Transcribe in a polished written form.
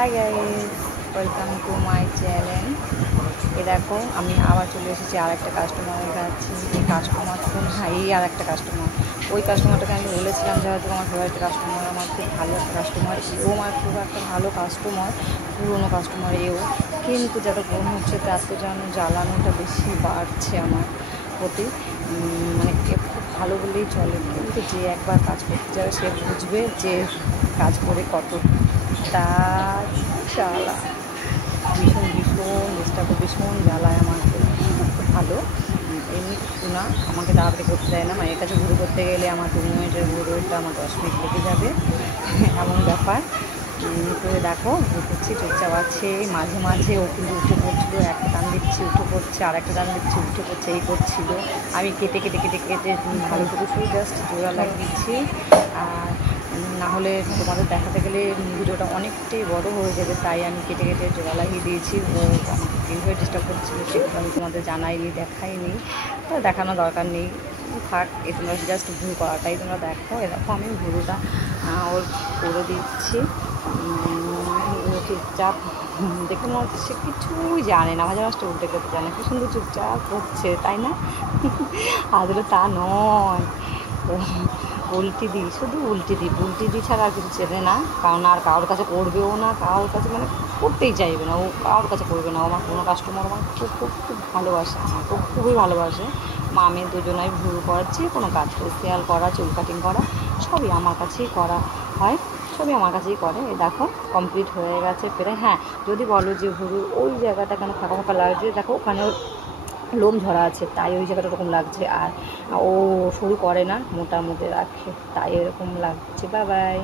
High guys, welcome to my channel. এ দেখো আমি আবার চলে এসেছি আর একটা কাস্টমারের কাছে। এই কাস্টমার তো না, এই আর একটা কাস্টমার। ওই কাস্টমারটাকে আমি বলেছিলাম যে হয়তো আমার ফেভারিট কাস্টমার, আমার খুব ভালো একটা কাস্টমার, এও আমার খুব একটা ভালো কাস্টমার, পুরনো কাস্টমার এও। কিন্তু যত ফোন হচ্ছে তত যেন জ্বালানোটা বেশি বাড়ছে আমার প্রতি। মানে খুব ভালো বললেই চলে, কিন্তু যে একবার কাজ করতে যাবে সে বুঝবে যে কাজ করে কতটা জ্বালা। ভীষণ ভীষণ ডিস্টার্ব, ভীষণ জ্বালায় আমাকে। কিন্তু খুব ভালো, এমনি কিছু না, আমাকে তাড়াতাড়ি করতে দেয় না। মায়ের কাছে ঘুরে করতে গেলে আমার 2 মিনিটের ঘুরোটা আমার 10 মিনিট লেগে যাবে, এমন ব্যাপার। তো দেখো ঘুরতেছি, চুপচাপ আছে। মাঝে মাঝে ও কিন্তু উঠে পড়ছিল, একটা টান দিচ্ছি উঠে পড়ছে, আর একটা টান দিচ্ছি উঠে পড়ছে, এই করছিল। আমি কেটে কেটে কেটে কেটে ভালোটুকু শুধু জাস্ট জোড়া লাগিয়েছি। আর না হলে তোমাদের দেখাতে গেলে ভিডিওটা অনেকটাই বড় হয়ে যাবে, তাই আমি কেটে কেটে জোড়া লাগিয়ে দিয়েছি। ও আমাকে কীভাবে ডিস্টার্ব করছিল সেগুলো আমি তোমাদের জানাইনি, দেখাইনি, তো দেখানো দরকার নেই, থাক। এই তোমরা জাস্ট ভুল করাটাই তোমরা দেখো। এরকম আমি ভুলটা ওর করে দিচ্ছি। চুপচাপ দেখে মনে হচ্ছে সে কিছুই জানে না, মাঝে মাঝে উল্টে করতে জানে, কি সুন্দর চুপচাপ করছে, তাই না? আসলে তা নয়। উল্টি দিই, শুধু উল্টি দিই ছাড়া আর কিছু চেনে না। কারণ আর কারোর কাছে করবেও না, কারোর কাছে মানে করতেই চাইবে না, ও কারোর কাছে করবে না। ও আমার কোনো কাস্টমার আমার খুব খুব খুব ভালোবাসে, আমার খুবই ভালোবাসে। আমি দুজনাই ভুল করাচ্ছি, কোনো কাজ ফেসিয়াল করা, চুল কাটিং করা সবই আমার কাছেই করা হয়, সবই আমার কাছেই করে। এই দেখো কমপ্লিট হয়ে গেছে প্রায়। হ্যাঁ, যদি বলো যে ভুরুর ওই জায়গাটা কেন ফাঁকা ফাঁকা লাগছে, দেখো ওখানে লোম ঝরা আছে তাই ওই জায়গাটা ওরকম লাগছে। আর ও শুরু করে না, মোটামুটি রাখে, তাই এরকম লাগছে। Bye bye.